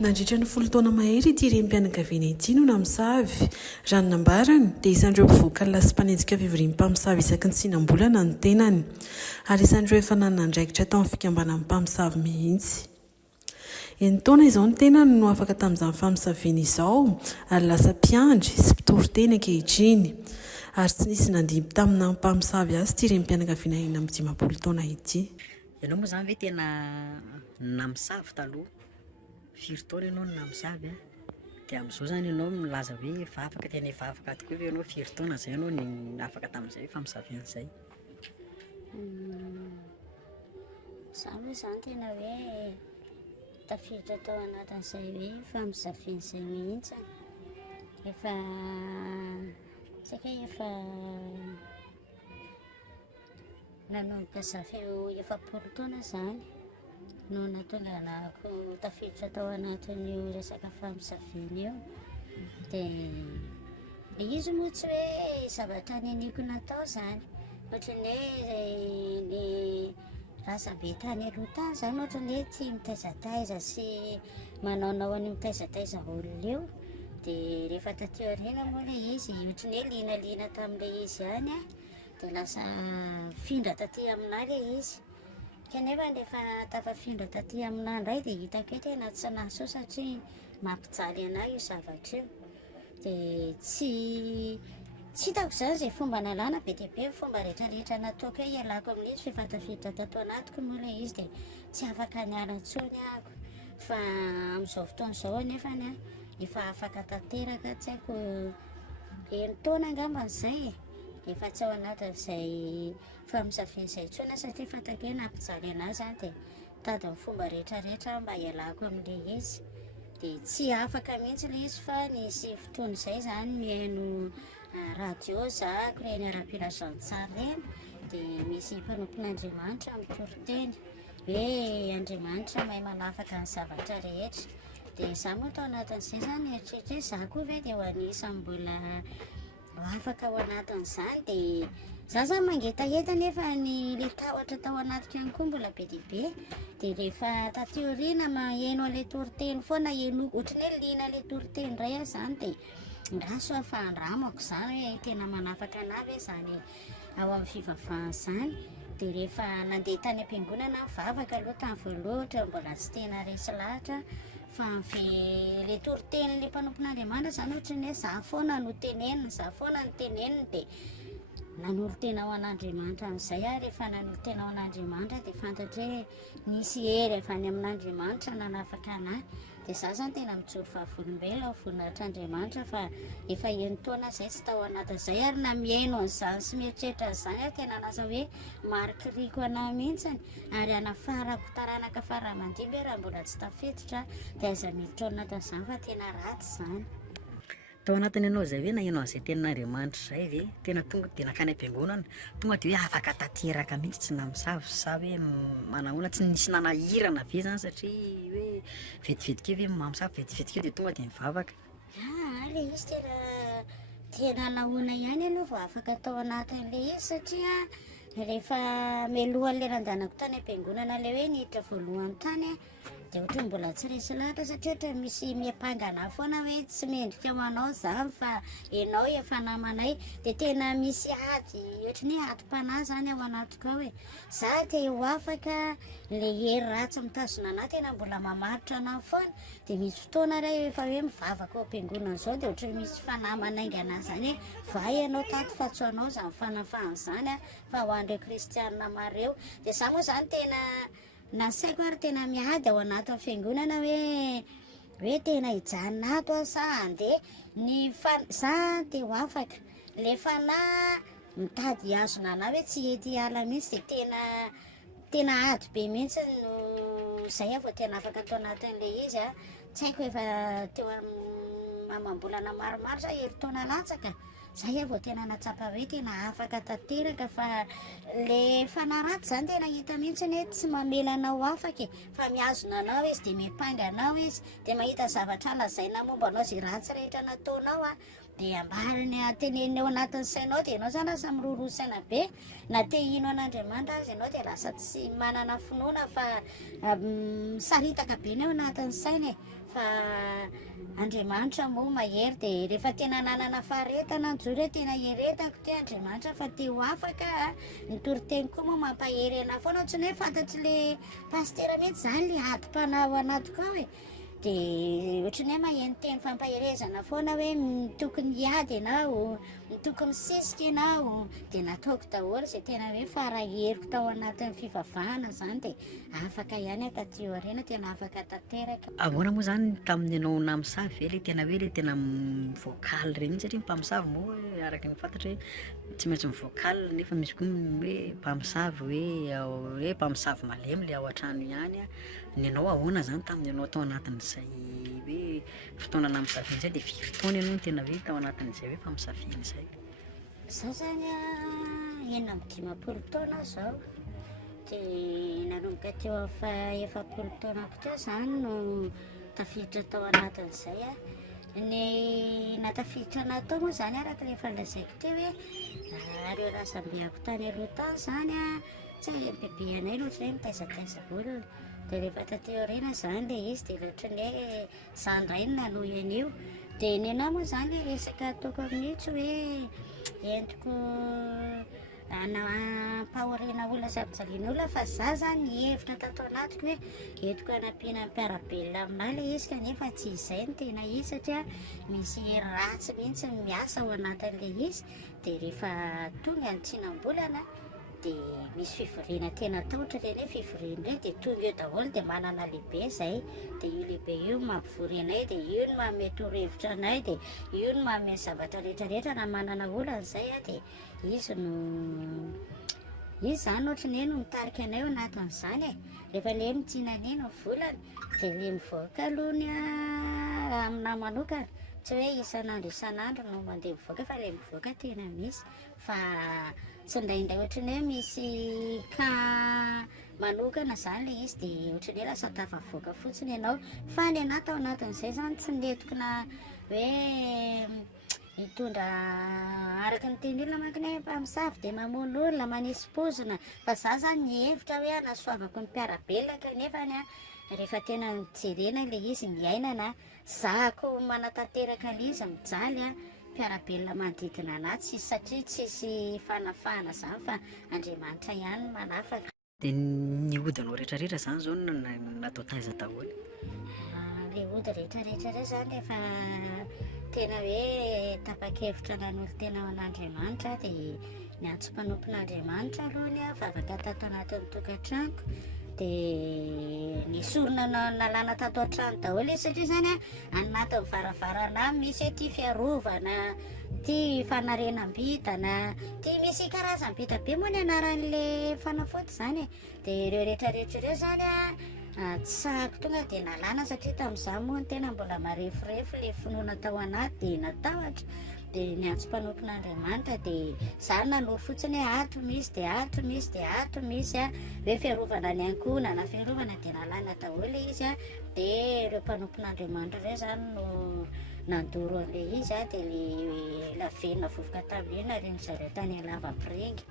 Nandritra ny folo taona mahery ity rem-pianakaviana ity no namosavy. Raha ny nambarany dia isan'ireo mpivoaka ny lasa mpanenjika fivorian'ny mpamosavy isaky ny tsinam-bolana ny tenany, ary isan'ireo efa nanana andraikitra tao amin'ny fikambanan'ny mpamosavy mihitsy. Taona izao ny tenany no afaka tamin'izany famosaviana izao, ary lasa mpiandry sy mpitory-teny ankehitriny. Ary tsy nisy nandimby tamina mpamosavy azy ity rem-pianakaviana eny amin'ny 10 taona ity. Ianao moa zany ve tena namosavy taloha? Firy taona ianao no namosavy a? Dia amin'izao zany ianao milaza hoe efa afaka, tena efa afaka tokoa ve ianao? Firy taona zay ianao ny afaka tamin'izay famosavian'izay? Zaho moa zany tena hoe tafiditra tao anatin'izay hoe famosavian'izay mihitsy. Efa tsika efa nanomboka zaveo efapolo taona zany no natonga anako tafiditra tao anatin'io resaka famosaviana io. Dia izy moa tsy hoe zavatra neniko natao zany, ohatran'ny hoe ny rasabe tany aloha tany zany, ohatran'ny hoe tia mitaizataiza sy manaonao any mitaizataiza olona io. Dia rehefa taty aoriana moa ilay izy, ohatran'ny hoe linaliana tamin'ilay izy ihany a, dia lasa findra taty aminah ilay izy. Kanefa rehefa tafafindra taty aminah indray dia hitako hoe tena tsy nahasoa satria mampijaly anah io zavatra io. Dia tsy hitako zany izay fomba nalàna be dia be ny fomba rehetrarehetra nataoko hoe ialako amin'izy fa efa tafiditra tato anatiko moa ilay izy dia tsy afaka niala intsony ahako. Fa amin'izao fotoana izao anefany a, efa afaka tanteraka, tsy haiko 9 taona angamba izay efa tsy ao anatin'izay famosavian'izay intsony satria fantako hoe nampijaly anahy zany dia tady ny fomba rehetrarehetra mba hialako amin'ilay izy. Dia tsy afaka mihitsy ilay izy fa nisy fotoana izay zany mihaino radio zahako reny ara-pilazarantsary reny, dia misy mpanompon'Andriamanitra mitory-teny hoe Andriamanitra mahay manafaka ny zavatra rehetra. Dia izaho moa tao anatin'izay zany eritreritra hoe izaho koa ve dia ho anisan'ny mbola afaka ao anatin'izany. Dia izaho zany mangetaheta nefa ny le tahotra tao anatiko ihany koa mbola be dia be. Dia rehefa taty aoriana maheno an'ilay tory-teny foana, henoko ohatran'ny hoe liana ilay tory-teny indray aho zany, dia ndraso aho fa andramako zany hoe tena manafaka anahy ve zany ao amin'ny fivavahana izany. Dia rehefa nandeha tany am-piangonana mivavaka aloha tany voaloatra, mbola tsy tena resy lahatra fa le tory-tenin'ilay mpanompon'Andriamanitra zany ohatran'ny hoe izaho foana no tenenina, izaho foana no tenenina. Dia nanolo-tena ao an'Andriamanitra amin'izay aho. Rehefa nanolo-tena ao an'Andriamanitra dia fantatra hoe nisy hery avy any amin'Andriamanitra nanafaka anahy. Dia izaho zany tena mijoro fahavolombelona ao voninahitr'Andriamanitra fa efa 9 taona izay tsy tao anatin'izay, ary na mihaino an'izany sy mieritreritra an'izany aho tena lasa hoe marikiriko anahy mihitsiny, ary anafarako taranaka faramandimby raha mbola tsy tafiditra dia aiza miditra ao anatin'izany fa tena ratsy izany. Tao anatiny ianao zay hoe nahaino an'izay tenin'Andriamanitra izay ve tena tonga dia nakany am-piangonana tonga dia hoe afaka tanteraka mihitsy tsy namosavy, sa hoe manahoana, tsy nisy nanahirana ve zany satria hoe vetivety kely hoe mamosavy vetivety kely dia tonga dia mivavaka? Ilay izy tena nahoana ihany aloha vao afaka tao anatin'ilay izy, satria rehefa mialohan'ilay randanako tany am-piangonana ilay hoe niditra voalohany tany a, dia ohatran'ny mbola tsy resy lahatra satria ohatra misy miampangana foana hoe tsy mendrika ho anao zany fa ianao efa namanay. Dia tena misy ady, ohatran'ny hoe adi-panahy zany ao anatiko ao hoe izaho te ho afaka, ilay hery ratsy mitazona anahy tena mbola mamaritra anahy foana. Dia misy fotoana ray efa hoe mivavaka ao am-piangonana izao dia ohatran'ny misy fanahy manaingana zany hoe vai ianao tato fa tsy ho anao zany fanafahana izany a, fa ho an'ireo kristianina mareo. Dia izaho moa zany tena nasaiko ary tena miady ao anatin'ny fiangonana hoe tena hijanona ato aho sa handeha za te ho afaka. Le fanahy mitady azona anahy hoe tsy ety hiala mihitsy dia tena ady be mihitsy no izay aho vao tena afaka tao anatin'ilay izy a. Tsy haiko efa teo amam-bolana maromaro za herintaona latsaka zay aho vao tena natsapa hoe tena afaka tanteraka. Fa le fanahy ratsy zany tena hita mihitsy hoe tsy mamela anao afaka fa miazona anao izy dia miampanga anao izy, dia mahita zavatra lazaina momba anao zay ratsy rehetra nataonao a, de ambariny ateneny ao anatin'ny sainao de ianao zany lasa mirorosaina be na te ino an'Andriamanitra azy ianao de lasa tsy manana finoana fa saritaka be ny ao anatin'ny saina fa Andriamanitra moa mahery de rehefa tena nanana faharetana jory hoe tena heretako te Andriamanitra fa te ho afaka nitoriteny koa moa mampahery ana foana tsy hoe fantatry le pastera mihitsy zany le adi-panao anatiko ao de ohatrany hoe maheno teny fampaherezana foana hoe tokony hiady ianao tokony sisika ianao de nataoko daholo zay tena hoe faraheriko tao anatin'ny fivavahana zany de afaka ihany taty aoriana tena afaka tanteraka. Ahoana moa zany tamin'ny ianao namosavy ve le tena hoe le tena vocal regny satria mpamosavy moa araka ny fantatra hoe tsy maintsy mivocal nefa misy koa hoe mpamosavy hoe mpamosavy malemy le ao an-trano ihany ny anao ahoana zany tamin'ny anao tao anatin'izay hoe fotoana namosafiana zay de fotoana ianao no tena hoe tao anatin'izay hoe mpamosafiana izay. Zaho zany 19 taona zao de nanomboka teo amin'ny 7 taonako teo zany no tafiditra tao anatin'izay ny natafiditra natao moa zany araka le fanlazaiko teo hoe areo rasambeako tany aloha tany zany tsy bebe anay loatra hoe mitaizataiza olona de rehefa taty aoriana zany le izy de ohatrany hoe za indray no nanohy an'io de ny anahy moa zany le resaka ataoko amin'io tsy hoe entiko anampahoriana olona sy ampijaliana olona fa za zany hevitra tato anatiko hoe entiko anampiana mpiarabelona aminahy le izy kanefa tsy izay no tena izy satria misy ratsy mihitsy miasa ao anatin'le izy de rehefa tonga ny tsinam-bolana de misy fivoriana tena tahotra reny hoe fivoriana reny de tonga eo daholo de manana lehibe zay de io lehibe io mampivory anay de io no manome torohevitra anay de io no manome zavatra rehetrarehetra na manana olana zay de izy zany ohatrany hoe no mitarika anay ao anatin'izany rehefa le mitsinany no volana de le mivoaka aloha ny amina manokana tsy hoe isan'andro no mandeha mivoaka fa le mivoaka tena misy fa tsy indraindray ohatrany hoe misy ka manokana zany le izy de ohatrany hoe lasa tafavoaka fotsiny ianao fa ny anahy tao anatin'izay zany tsy netiko na hoe hitondra araka ny teny olona mankiny hoe mpamosavy de mamono olona manisy pozina fa za zany mihevitra hoe anasoavako ny mpiarabelona kanefany rehefa tena mijerena le izy ny ainana zahako manatanteraka le izy mijaly mpiarabelona manodidina anahy tsisy satria tsisy fanafahana zany fa Andriamanitra ihany manafaka. De ny odinao rehetrarehetra zany zao natao taiza daholo? Le ody rehetrarehetra rey zany efa tena hoe tapa-kevitra nanolo tena ao an'Andriamanitra de ny antso mpanompon'Andriamanitra alohany vavaka tato anatin'ny tokantranoko de ny sorona nalana tato an-trano daholo izy satria zany anatin'ny varavarana misy ty fiarovana ty fanarenam-bitana ty misy karazam-bita be moa ny anaran'le fanafody zany de ireo rehetrarehetra ireo zany tsy sahako tonga de nalana satria tamin'izany moa ny tena mbola marefirefy le finoana tao anaty de natahotra de ny antso mpanompon'Andriamanitra de zany nanoro fotsiny hoe ato misy de ato misy de ato misy hoe fiarovana ny ankohona na fiarovana de nalana daholo izy de ireo mpanompon'Andriamanitra reo zany no nandoro an'le izy de le lavenona vovoka tamin'io nareny zareo tany Alavapiringa.